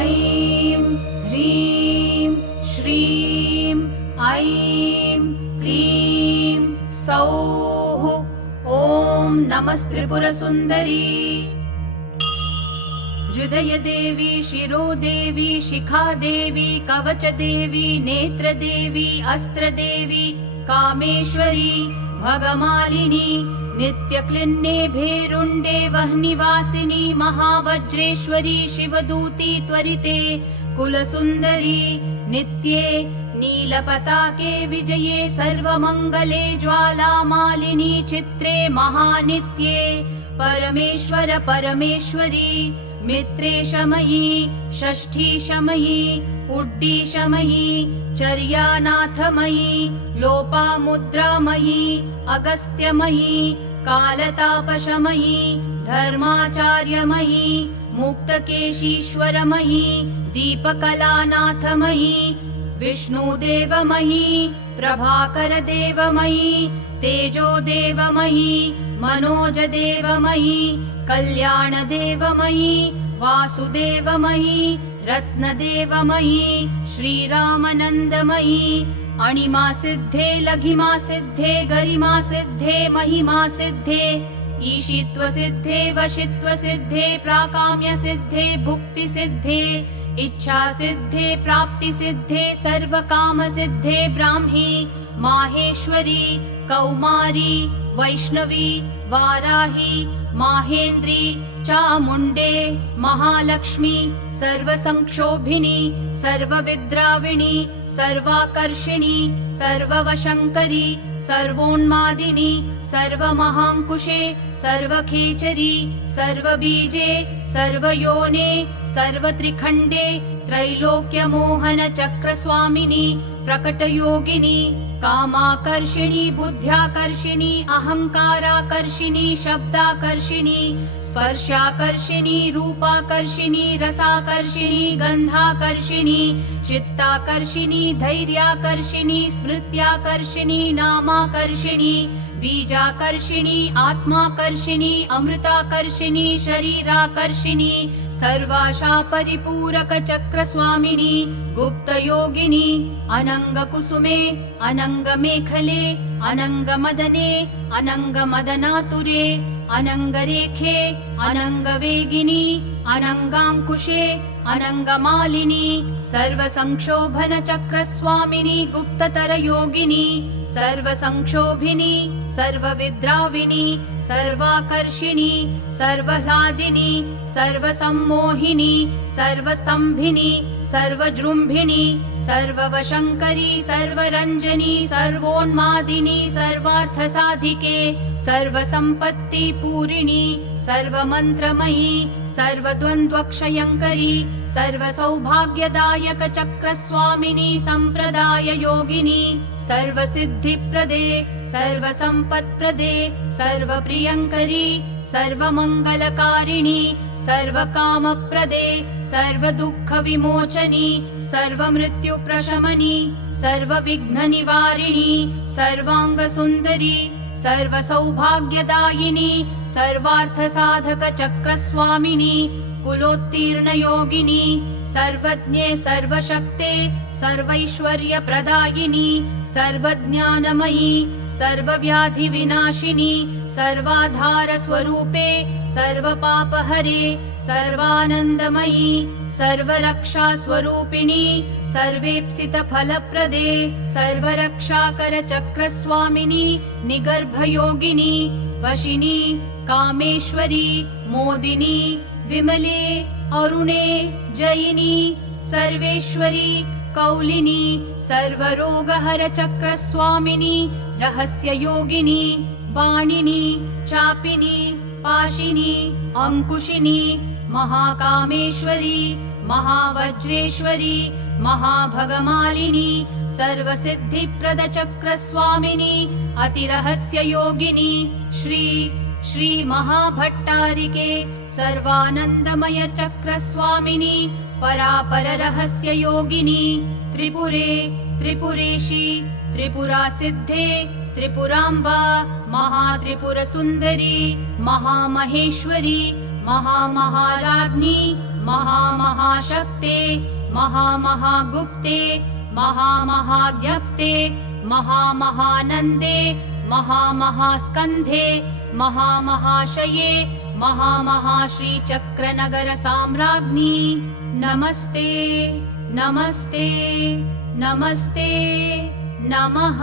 ऐं ह्रीं श्रीं ऐं क्लीं सौः ॐ नमस्त्रिपुरसुन्दरी। हृदयदेवी, शिरोदेवी, शिखादेवी, कवचदेवी, नेत्रदेवी, अस्त्रदेवी, कामेश्वरी, भगमालिनी, नित्यक्लिन्ने भेरुण्डे वह्निवासिनी, महावज्रेश्वरी, शिवदूती त्वरिते, कुलसुन्दरी, नित्ये नीलपताके विजये, सर्वमङ्गले, ज्वालामालिनी, चित्रे महानित्ये, परमेश्वर परमेश्वरी, मित्रेशमयी, षष्ठीशमयी, उड्डीशमयी, चर्यानाथमयी, लोपामुद्रामयी, अगस्त्यमयी, कालतापशमयी, धर्माचार्यमयी, मुक्तकेशीश्वरमयी, दीपकलानाथमयी, विष्णुदेवमयी, प्रभाकरदेवमयी, तेजोदेवमयी, मनोजदेवमयी, कल्याणदेवमयी, वासुदेवमयी, रत्नदेवमयी, श्रीरामनन्दमयी, अणिमासिद्धे, लघिमासिद्धे, गरिमासिद्धे, महिमासिद्धे, ईशित्वसिद्धे, वशित्वसिद्धे, प्राकाम्यसिद्धे, भुक्तिसिद्धे, इच्छासिद्धे, प्राप्तिसिद्धे, सर्वकामसिद्धे, ब्राह्मी, माहेश्वरी, कौमारी, वैष्णवी, वाराही, माहेन्द्री, चामुण्डे, महालक्ष्मी, सर्वसंक्षोभिनी, सर्वविद्राविणी, सर्वाकर्षिणी, सर्ववशङ्करी, सर्वोन्मादिनी, सर्वमहाङ्कुशे, सर्वखेचरी, सर्वबीजे, सर्वयोने, सर्वत्रिखण्डे, त्रैलोक्यमोहन चक्रस्वामिनी, प्रकटयोगिनी, कामाकर्षिणी, बुद्ध्याकर्षिणी, अहङ्काराकर्षिणी, शब्दाकर्षिणी, स्पर्शाकर्षिणी, रूपाकर्षिणी, रसाकर्षिणी, गन्धाकर्षिणी, चित्ताकर्षिणी, धैर्याकर्षिणी, स्मृत्याकर्षिणी, नामाकर्षिणी, बीजाकर्षिणी, आत्माकर्षिणी, अमृताकर्षिणी, शरीराकर्षिणी, सर्वाशा परिपूरक चक्रस्वामिनी, गुप्तयोगिनी, अनङ्गकुसुमे, अनङ्गमेखले, अनङ्गमदने, अनङ्गमदनातुरे, अनङ्गरेखे, अनङ्गवेगिनी, अनङ्गाङ्कुशे, अनङ्गमालिनी, सर्वसंक्षोभन चक्रस्वामिनी, गुप्ततरयोगिनी, सर्वसंक्षोभिनी, सर्वविद्राविणी, सर्वाकर्षिणी, सर्वह्लादिनी, सर्वसम्मोहिनी, सर्वस्तम्भिनी, सर्वजृम्भिणी, सर्ववशङ्करी, सर्वरञ्जनी, सर्वोन्मादिनी, सर्वार्थसाधिके, सर्वसम्पत्तिपूरिणी, सर्वमन्त्रमयी, सर्वद्वन्द्वक्षयङ्करी, सर्वसौभाग्यदायक चक्रस्वामिनी, सम्प्रदाययोगिनी, सर्वसिद्धिप्रदे, सर्वसम्पत्प्रदे, सर्वप्रियङ्करी, सर्वमङ्गलकारिणी, सर्वकामप्रदे, सर्वदुःखविमोचनी, सर्वमृत्युप्रशमनी, सर्वविघ्ननिवारिणी, सर्वाङ्गसुन्दरी, सर्वसौभाग्यदायिनी, सर्वार्थसाधक चक्रस्वामिनी, कुलोत्तीर्णयोगिनी, सर्वज्ञे, सर्वशक्ते, सर्वैश्वर्यप्रदायिनी, सर्वज्ञानमयी, सर्वव्याधिविनाशिनी, सर्वाधारस्वरूपे, सर्वपापहरे, सर्वानन्दमयी, सर्वरक्षास्वरूपिणी, सर्वेप्सितफलप्रदे, सर्वरक्षाकरचक्रस्वामिनी, निगर्भयोगिनी, वशिनी, कामेश्वरी, मोदिनी, विमले, अरुणे, जयिनी, सर्वेश्वरी, कौलिनी, सर्वरोगहर चक्रस्वामिनी, रहस्ययोगिनी, वाणिनी, चापिनी, पाशिनी, अंकुशिनी, महाकामेश्वरी, महावज्रेश्वरी, महाभगमालिनी, सर्वसिद्धिप्रद चक्रस्वामिनी, अतिरहस्ययोगिनी, श्री महाभट्टारिके, सर्वानन्दमय चक्रस्वामिनी, परापररहस्ययोगिनी, त्रिपुरे, त्रिपुरेशी, त्रिपुरासिद्धे, त्रिपुराम्बा, महात्रिपुरसुन्दरी, महामहेश्वरी, महामहाराज्ञी, महामहाशक्ते महामहागुप्ते महामहाज्ञप्ते महामहानन्दे महामहास्कन्धे महामहाशये महामहाश्रीचक्रनगरसाम्राज्ञी नमस्ते नमस्ते नमस्ते नमः।